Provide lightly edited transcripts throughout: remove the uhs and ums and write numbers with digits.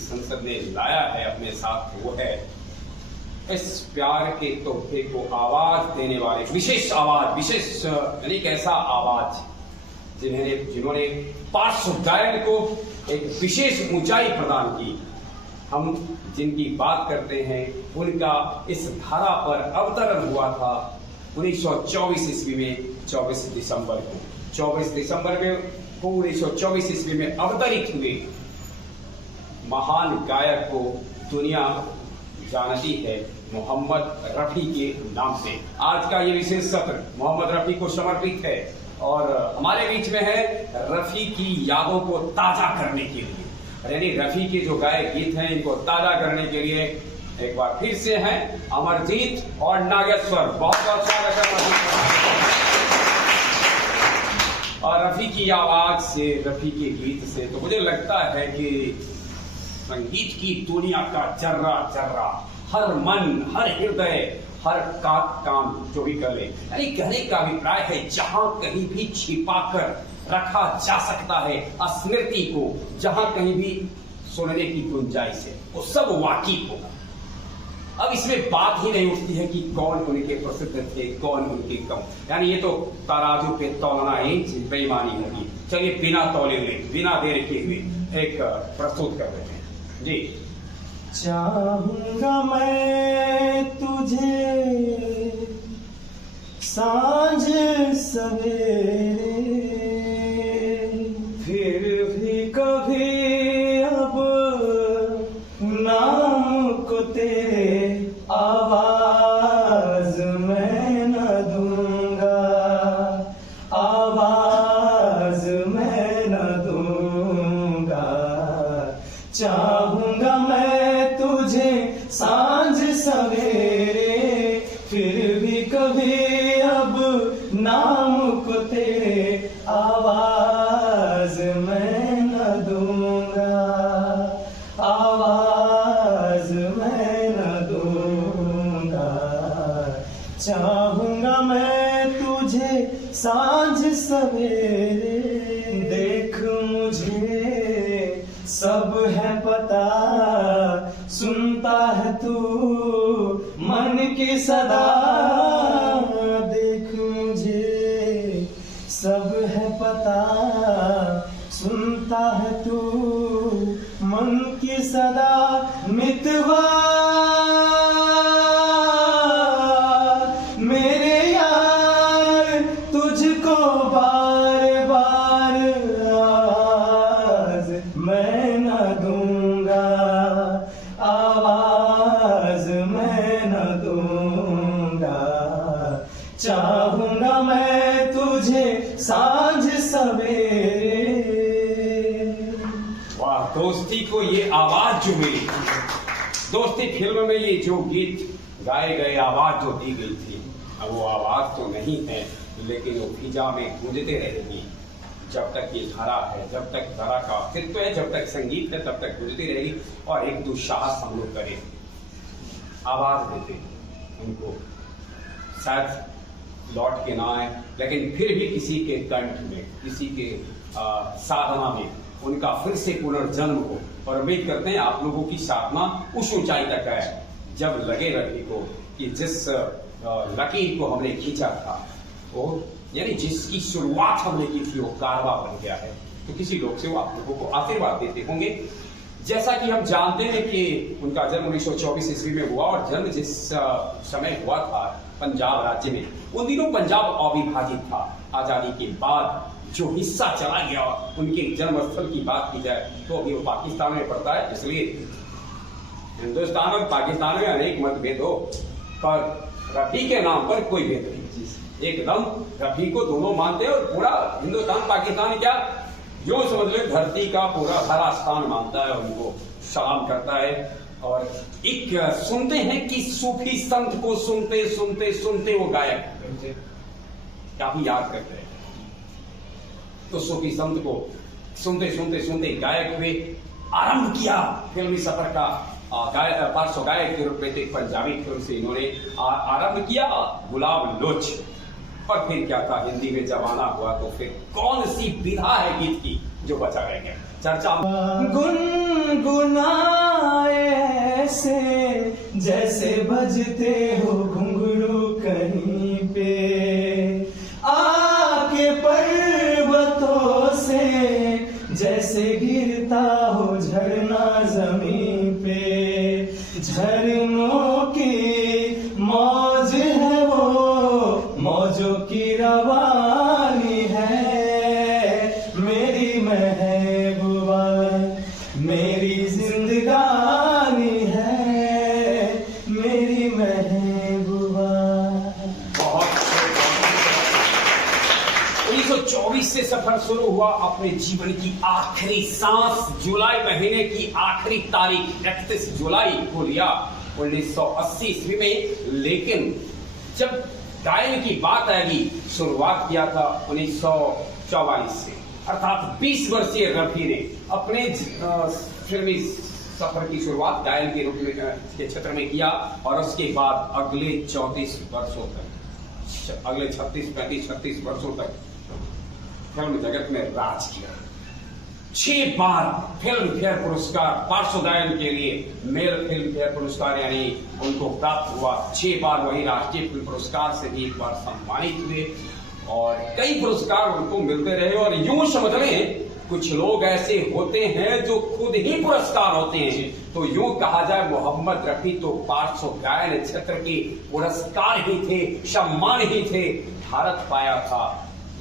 संसद ने लाया है अपने साथ, वो है इस प्यार के तोहफे को आवाज देने वाले विशेष आवाज, विशेष यानी एक ऐसा आवाज जिन्होंने पार्श्व गायन को एक विशेष ऊंचाई प्रदान की। हम जिनकी बात करते हैं उनका इस धारा पर अवतरण हुआ था 1924 ईस्वी में 24 दिसंबर को। 24 दिसंबर में 1924 ईस्वी में अवतरित हुए महान गायक को दुनिया जानती है मोहम्मद रफी के नाम से। आज का ये विशेष सत्र मोहम्मद रफी को समर्पित है और हमारे बीच में है रफी की यादों को ताजा करने के लिए, यानी रफी के जो गायक गीत हैं इनको ताजा करने के लिए एक बार फिर से हैं अमरजीत और नागेश्वर। बहुत बहुत स्वागत है। और रफी की आवाज से, रफी के गीत से तो मुझे लगता है कि संगीत की दुनिया का जर्रा जर्रा, हर मन, हर हृदय, हर काम जो भी कर ले, यानी कहने का अभिप्राय है जहां कहीं भी छिपा कर रखा जा सकता है स्मृति को, जहां कहीं भी सुनने की गुंजाइश है, वो सब वाकिफ होगा। अब इसमें बात ही नहीं उठती है कि कौन उनके प्रसिद्ध थे, कौन उनके कम, यानी ये तो तराजू पे तौलना ही बेईमानी होगी। चलिए बिना तौले हुए, बिना देर के हुए एक प्रस्तुत कर रहे हैं जी। चाहूंगा मैं तुझे सांझ सवेरे, फिर भी कभी अब नाम को तेरे आवाज मैं न दूंगा, आवाज मैं न दूंगा। चाहूंगा मैं तुझे सांझ सवेरे, फिर भी कभी अब नाम को तेरे आवाज मैं न दूंगा, आवाज मैं न दूंगा। चाहूंगा मैं तुझे सांझ सवेरे, देख मुझे सब है पता, सुनता है तू मन की सदा। देख मुझे सब है पता, सुनता है तू मन की सदा। मितवा मेरे यार तुझको बार बार आवाज मैं न दूंगा, आवाज मैं न दूंगा। चाहूंगा मैं तुझे सांझ सवेरे। वाह, दोस्ती को ये आवाज जो मिली, दोस्ती फिल्म में ये जो गीत गाए गए, आवाज जो दी गई थी, अब वो आवाज तो नहीं है लेकिन वो फिजा में गूंजते रहेगी जब तक ये धारा है, जब तक धारा का अस्तित्व है, जब तक संगीत है तब तक गूंजती रहेगी। और एक दुस्साहस हम लोग करें, आवाज देते उनको, शायद लौट के ना आए लेकिन फिर भी किसी के कंठ में, किसी के साधना में उनका फिर से पुनर्जन्म हो। और उम्मीद करते हैं आप लोगों की साधना उस ऊंचाई तक है जब लगे रफी को कि जिस लकीर को हमने खींचा था, वो यानी जिसकी शुरुआत हमने की थी वो कारवा बन गया है। तो किसी लोग से वो आप लोगों को आशीर्वाद देते होंगे। जैसा कि हम जानते हैं कि उनका जन्म 1924 ईस्वी में हुआ और जन्म जिस समय हुआ था पंजाब राज्य में, उन दिनों पंजाब अविभाजित था। आजादी के बाद जो हिस्सा चला गया, उनके जन्मस्थल की बात की जाए तो अभी वो पाकिस्तान में पड़ता है। इसलिए हिंदुस्तान और पाकिस्तान में अनेक मतभेद हो, पर रफी के नाम पर कोई भेद नहीं। एकदम रफी को दोनों मानते हैं और पूरा हिंदुस्तान पाकिस्तान क्या जो समझ ले धरती का पूरा हरा स्थान मानता है, उनको सलाम करता है। और एक सुनते हैं कि सूफी संत को सुनते सुनते सुनते वो गायक काफी याद करते हैं, तो सूफी संत को सुनते सुनते सुनते गायक हुए। आरंभ किया फिल्मी सफर का पार्श्व गायक के रूप में एक पंजाबी फिल्म से इन्होंने आरंभ किया गुलाब लोच। और फिर क्या था, हिंदी में जब आना हुआ तो फिर कौन सी विधा है गीत की जो बचा रहेंगे चर्चा। गुनगुना से जैसे बजते हो घुंघरू कहीं पे, आके पर्वतों से जैसे गिरता हो झरना जमीन पे। झरनों की मौज है वो, मौजों की रवानी है। मेरी महबूबा मेरी जिंदगानी है, मेरी महबूबा। 1924 से सफर शुरू हुआ, अपने जीवन की आखिरी सांस जुलाई महीने की आखिरी तारीख 31 जुलाई को लिया 1980 ईस्वी में। लेकिन जब गायन की बात आएगी, शुरुआत किया था 1944 से, अर्थात 20 वर्षीय रफी ने अपने फिल्मी सफर की शुरुआत गायन के रूप में के क्षेत्र में किया और उसके बाद अगले 34 वर्षों तक, अगले 36 वर्षों तक फिल्म जगत में राज किया। 6 बार फिल्म फेयर पुरस्कार पार्श्व गायन के लिए मेल फिल्म फेयर पुरस्कार यानी उनको प्राप्त हुआ। 6 बार वही राष्ट्रीय फिल्म पुरस्कार से भी एक बार सम्मानित हुए और कई पुरस्कार उनको मिलते रहे। और यूं समझ लें, कुछ लोग ऐसे होते हैं जो खुद ही पुरस्कार होते हैं। तो यूं कहा जाए, मोहम्मद रफी तो पार्श्व गायन क्षेत्र के पुरस्कार ही थे, सम्मान ही थे। भारत पाया था,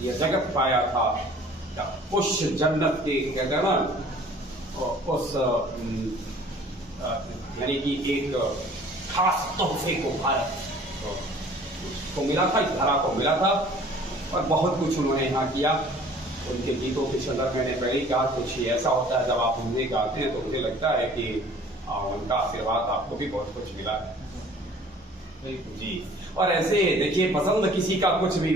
ये जगत पाया था, उस जन्नत के कहते हैं ना, उस यानी कि एक खास तोहफे को भारत को मिला था, इस धारा को मिला था। और बहुत कुछ उन्होंने यहाँ किया। उनके गीतों के संदर्भ मैंने पहले ही कहा, कुछ ऐसा होता है जब आप उन्हें गाते हैं तो मुझे लगता है कि उनका आशीर्वाद आपको भी बहुत कुछ मिला है जी। और ऐसे देखिए, पसंद किसी का कुछ भी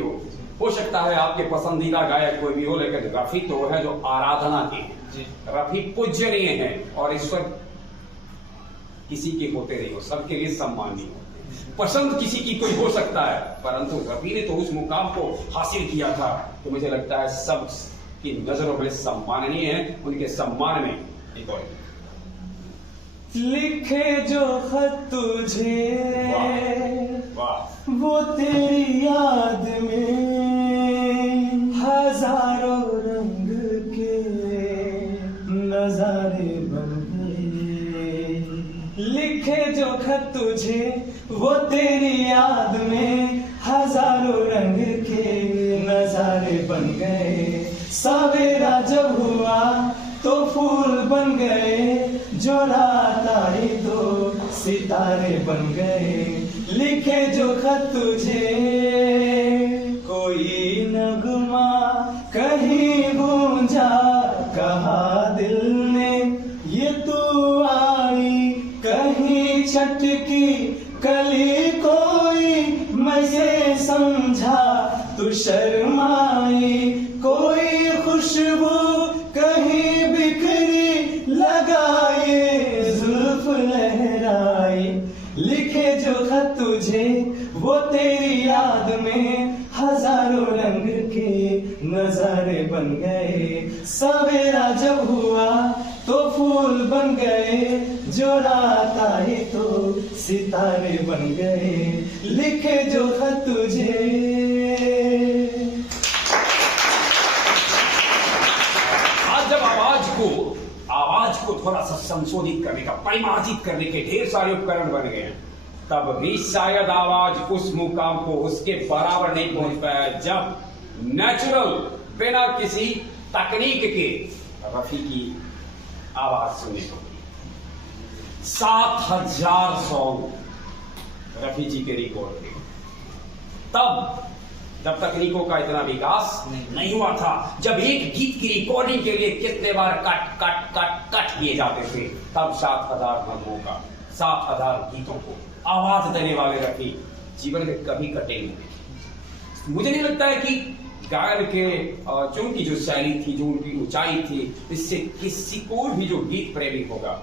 हो सकता है आपके पसंदीदा गायक कोई भी हो, लेकिन रफी तो है जो आराधना के हैं। रफी पूजनीय है और ईश्वर किसी के होते नहीं हो, सबके लिए सम्माननीय होते। पसंद किसी की कोई हो सकता है, परंतु रफी ने तो उस मुकाम को हासिल किया था तो मुझे लगता है सब की नजरों में सम्माननीय है। उनके सम्मान में एक और लिखे जो खत तुझे, वाह, वो तेरी याद में हजारों रंग के नजारे बन गए। लिखे जो खत तुझे, वो तेरी याद में हजारों रंग के नजारे बन गए। सवेरा जब हुआ तो फूल बन गए, जो रात आई तो सितारे बन गए। लिखे जो खत तुझे, कोई नगमा कहीं गूंजा, कहा दिल ने ये तू आई। कहीं छटकी कली कोई, मैं ये समझा तू शर्माई। कोई खुशबू कहीं बिखरी, लगाए जुल्फ लहराई। लिखे जो खत तुझे, वो तेरी याद में हजारों रंग के नजारे बन गए। सवेरा जब हुआ तो फूल बन गए, जो रात आई तो सितारे बन गए। लिखे जो खत तुझे। आज जब आवाज को थोड़ा सा संशोधित करने का, परिमार्जित करने के ढेर सारे उपकरण बन गए, तब भी शायद आवाज उस मुकाम को उसके बराबर नहीं पहुंच पाया जब नेचुरल, बिना किसी तकनीक के रफी की आवाज सुनने को। 7000 सॉन्ग रफी जी के रिकॉर्ड थे। तब जब तकनीकों का इतना विकास नहीं हुआ था, जब एक गीत की रिकॉर्डिंग के लिए कितने बार कट किए जाते थे, तब 7000 नगमों का, 7000 गीतों को आवाज देने वाले रफी जीवन में कभी कटे नहीं। मुझे नहीं लगता है कि गायन के जो उनकी जो शैली थी, जो उनकी ऊंचाई थी, इससे किसी को भी जो गीत प्रेमी होगा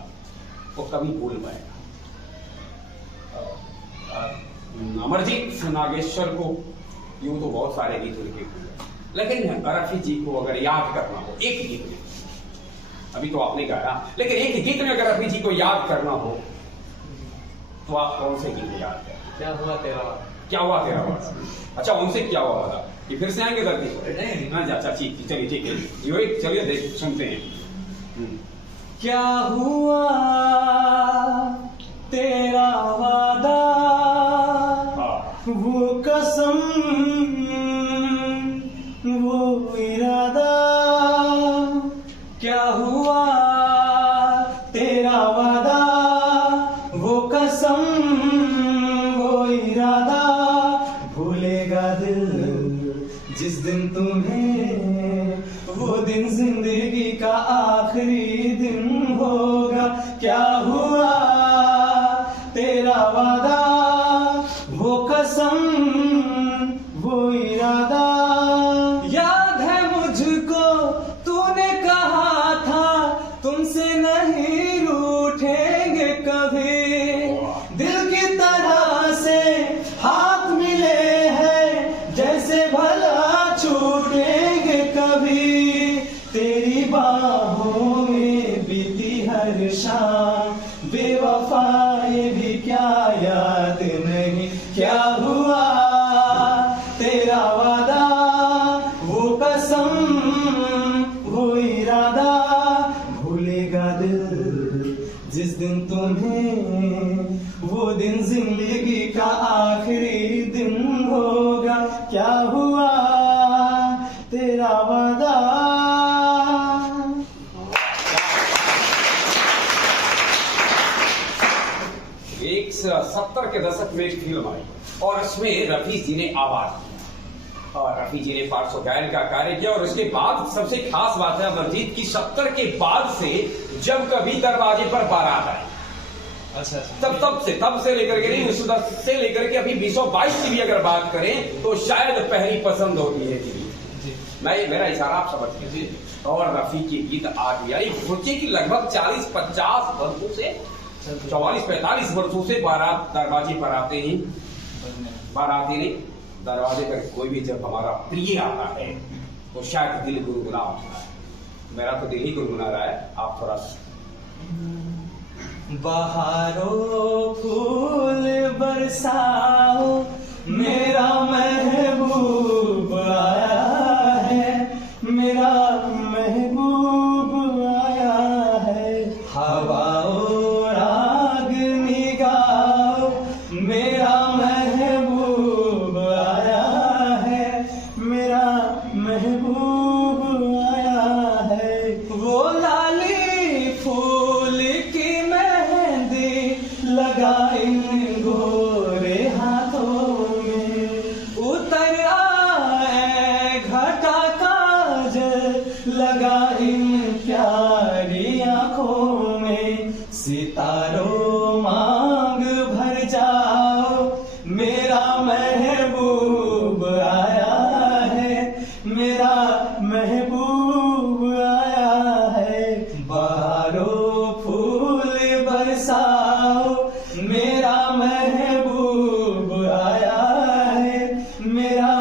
वो कभी भूल पाएगा। अमरजीत नागेश्वर को यूं तो बहुत सारे गीत उनके हुए, लेकिन रफी जी को अगर याद करना हो एक गीत में, अभी तो आपने गाया, लेकिन एक गीत में अगर रफी जी को याद करना हो तो आप कौन से गीत याद करें? क्या हुआ तेरा वादा? क्या हुआ तेरा वादा? अच्छा, उनसे क्या हुआ वादा? ये फिर से आएंगे धरती पर? नहीं। हाँ, अच्छा ठीक, चलिए ठीक है, ये चलिए देख सुनते हैं। क्या हुआ तेरा वादा, वो कसम वो इरादा, क्या हुआ तेरा वादा, वो कसम वो इरादा, भूलेगा दिल जिस दिन तुम्हें, वो दिन जिंदगी का आखिरी दिन होगा। क्या हुआ तेरा वादा, वो कसम वो इरादा, याद है मुझको तूने कहा था तुमसे नहीं रूठेंगे कभी, दिल की तरह से हाथ मिले हैं जैसे भला छूटेंगे कभी, तेरी बाहों में बीती हर शाम, बेवफाई भी क्या याद नहीं। क्या हुआ तेरा वादा, वो कसम वो इरादा, भूलेगा दिल जिस दिन तुम्हें, वो दिन जिंदगी का आखिरी दिन होगा। क्या हुआ तेरा वादा। एक 70 के दशक में एक फिल्म आई और इसमें रफी जी ने आवाज दी और रफी जी ने पार्श्व गायन का कार्य किया। और इसके बाद सबसे खास बात है अमरजीत की 70 के बाद से जब कभी दरवाजे पर बारात आई, अच्छा तब से लेकर के नहीं, 1910 से लेकर के अभी 2022 की भी अगर बात करें तो शायद पहली पसंद होती है जी। मेरा इशारा आप समझ लीजिए। और रफी के गीत आज भी यानी सोचिए कि लगभग 40-50 वर्षों से 44-45 वर्षों से बारात दरवाजे पर आते हैं, बाराती नहीं दरवाजे पर कोई भी जब हमारा प्रिय आता है तो शायद दिल गुनगुना उठता है। मेरा तो दिल ही गुनगुना रहा है, आप थोड़ा बहारों फूल बरसाओ, मेरा महबूब आया है, मेरा महबूब आया है, हवाओं रागनी गाओ, मेरा महबूब आया है, मेरा महबूब आया है, वो लाली फूल की लगा इन गोरे हाथों में, उतर आए घटा काजल लगा इन प्यारी आंखों में, सितारों मांग भर जाओ, मेरा महबूब आया है, मेरा महबूब आया है, बहारों फूल बरसाओ, मेरा महबूब आया है, मेरा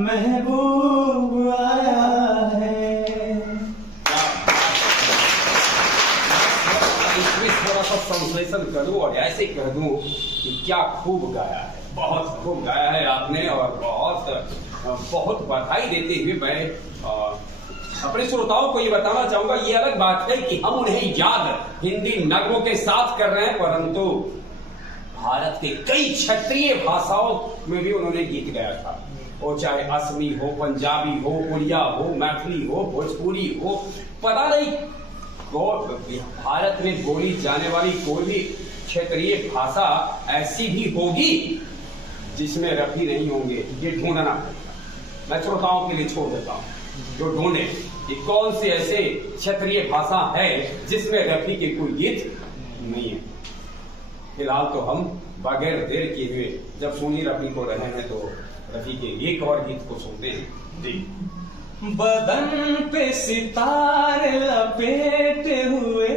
महबूब आया है। इसमें थोड़ा सा संश्लेषण करूं और ऐसे कह दूं कि क्या खूब गाया है, बहुत खूब गाया है आपने। और बहुत बधाई देते हुए मैं अपने श्रोताओं को ये बताना चाहूंगा, ये अलग बात है कि हम उन्हें याद हिंदी नगमों के साथ कर रहे हैं, परंतु भारत के कई क्षेत्रीय भाषाओं में भी उन्होंने गीत गाया था। वो चाहे असमी हो, पंजाबी हो, उड़िया हो, मैथिली हो, भोजपुरी हो, पता नहीं भारत में बोली जाने वाली कोई भी क्षेत्रीय भाषा ऐसी भी होगी जिसमें रफी नहीं होंगे। ये ढूंढना मैं श्रोताओं के लिए छोड़ देता हूँ, जो ढूंढे कि कौन सी ऐसे क्षेत्रीय भाषा है जिसमें रफी के कोई गीत नहीं है। फिलहाल तो हम बगैर देर किए हुए जब सुनी रफी को रहे हैं तो रफी के एक और गीत को सुनते हैं जी। बदन पे सितारे लपेटे हुए,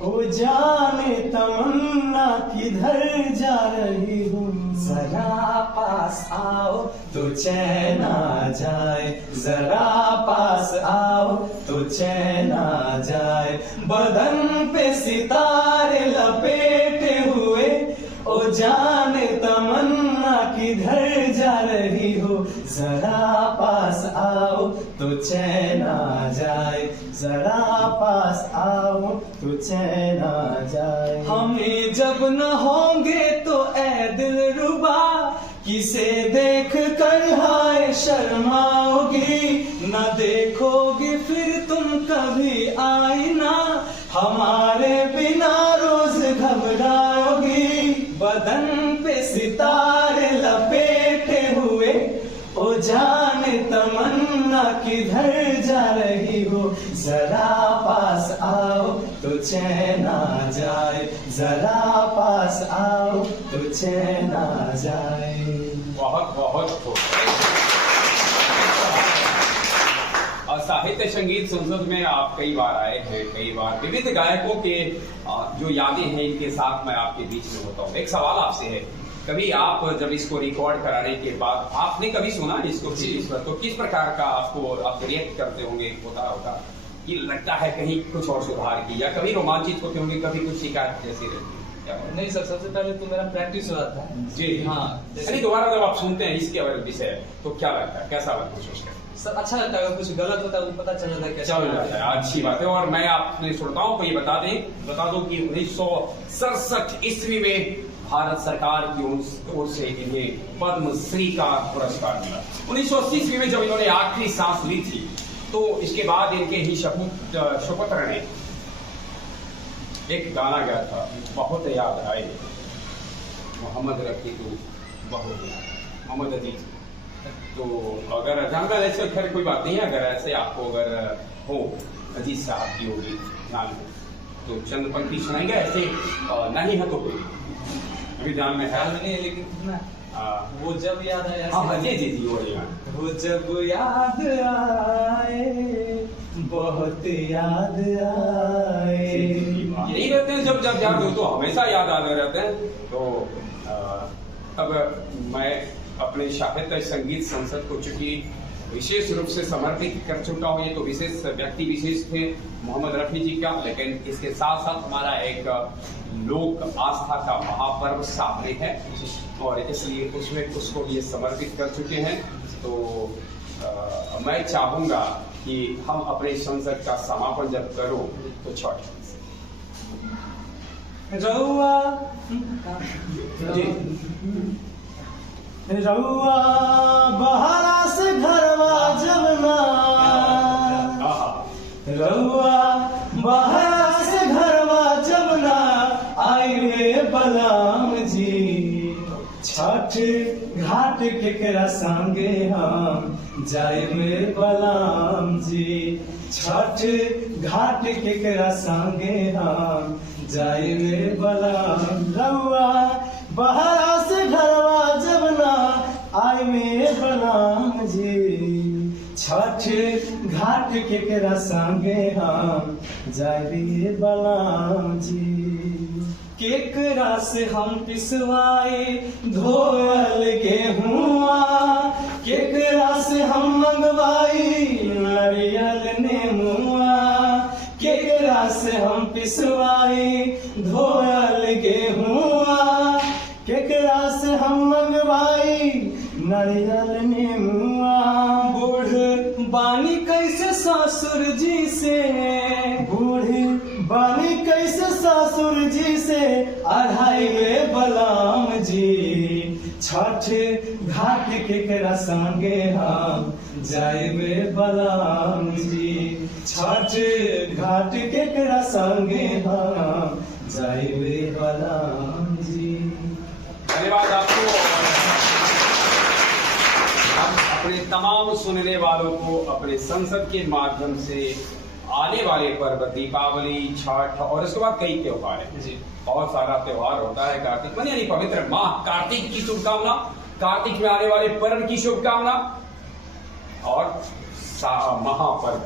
ओ जाने तमन्ना किधर जा रही हूँ, जरा पास आओ तो चैन आ जाए, जरा पास आओ तो चैन आ जाए, बदन पे सितारे लपेटे हुए, ओ किधर जा रही हो, जरा पास आओ तो चैन आ जाए, जरा पास आओ तो चैन आ जाए। हमें जब न होंगे तो ऐ दिलरुबा, किसे देख कर हाय शर्माओगी, न देखोगी फिर तुम कभी आईना, हमारे बिना रोज घबराओगी। बदन पे सितारे लपेटे हुए, ओ जाने तमन्ना किधर जा रही हो, जरा पास आओ तो चैन आ जाए, जरा पास आओ तो चैन आ जाए। बहुत बहुत खूब। और साहित्य संगीत संसद में आप कई बार आए हैं, कई बार विविध गायकों के जो यादें हैं इनके साथ मैं आपके बीच में होता हूँ। एक सवाल आपसे है, कभी आप जब इसको रिकॉर्ड कराने के बाद आपने कभी सुना इसको इस पर, तो किस प्रकार का आप रिएक्ट करते होंगे, होता कि लगता है कहीं कुछ और सुधार की, या कभी रोमांचित होते होंगे, कभी कुछ शिकायत जैसी रहती है? नहीं सर, सबसे पहले तो मेरा प्रैक्टिस हुआ था जी हाँ। अरे दोबारा जब आप सुनते हैं इसके विषय तो क्या लगता है, कैसा महसूस करते हैं? सर अच्छा लगता है, अगर कुछ गलत होता है वो पता चल जाता है कैसे चल जाता है, अच्छी बात है। और मैं आपने श्रोताओं को ये बता दूं कि 1967 ईस्वी में भारत सरकार की ओर से इन्हें पद्मश्री का पुरस्कार मिला। 1980 ईस्वी में जब इन्होंने आखिरी सांस ली थी, तो इसके बाद इनके ही सुपुत्र ने एक गाना गाया था, बहुत याद आए, मोहम्मद रफी तो बहुत मोहम्मद अजीज। तो अगर जानना ऐसे खैर कोई बात नहीं है, अगर ऐसे आपको अगर हो अजीज साहब की होगी ध्यान में तो चंद पंक्ति सुनाएंगे, ऐसे नहीं है तो कोई अभी ध्यान में है नहीं, लेकिन ना वो जब याद आए, हाँ जी जी जी वो जब याद आए बहुत याद आए, यही रहते हैं, जब जब याद हो तो हमेशा याद आते रहते हैं। तो अब मैं अपने साहित्य संगीत संसद को चूंकि विशेष रूप से समर्पित कर चुका हूँ, ये तो विशेष व्यक्ति विशेष थे मोहम्मद रफी जी का, लेकिन इसके साथ साथ हमारा एक लोक आस्था का महापर्व सामने है और इसलिए उसमें उसको ये समर्पित कर चुके हैं। तो मैं चाहूंगा कि हम अपने संसद का समापन जब करो तो छठ रउआ रउआ बहारा से घरवा जब ना, रउआ बहारा से घरवा जब ना आई रे बलाम जी, छठ घाट केकरा संगे हम जाए रे बलाम जी, छठ घाट केकरा संगे हम जाए रे बलाम। रउआ बहारा से घरवा जब ना आई रे बलाम जी, छठ घाट केकरा संगे हम जाए रे बलाम जी। केकरा से हम पिसवाए धोयल गेहुआ, केकरा से हम मंगवाई नारियल नेमुआ, केकरा से हम पिसवाए धोयल गेहुआ, केकरा से हम मंगवाई नारियल नेमुआ। बूढ़ बानी कैसे ससुर जी से, बूढ़ बानी कैसे ससुर जी से अढ़ाई रे बलाम जी, छठ घाट केकरा संगे हम जाए रे बलाम जी, छठ घाट केकरा संगे हम जाए रे बलाम जी। धन्यवाद आपको। हम अपने तमाम सुनने वालों को अपने संसद के माध्यम से आने वाले पर्व दीपावली, छठ और उसके बाद कई त्योहार हैं जी, बहुत सारा त्योहार होता है। कार्तिक माने यानी पवित्र माह कार्तिक की शुभकामना, कार्तिक में आने वाले पर्व की शुभकामना और महापर्व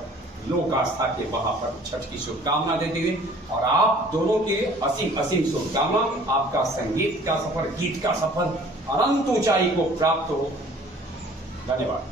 लोक आस्था के महापर्व छठ की शुभकामना देते हुए और आप दोनों के असीम असीम शुभकामना। आपका संगीत का सफर, गीत का सफर अनंत ऊंचाई को प्राप्त हो। धन्यवाद।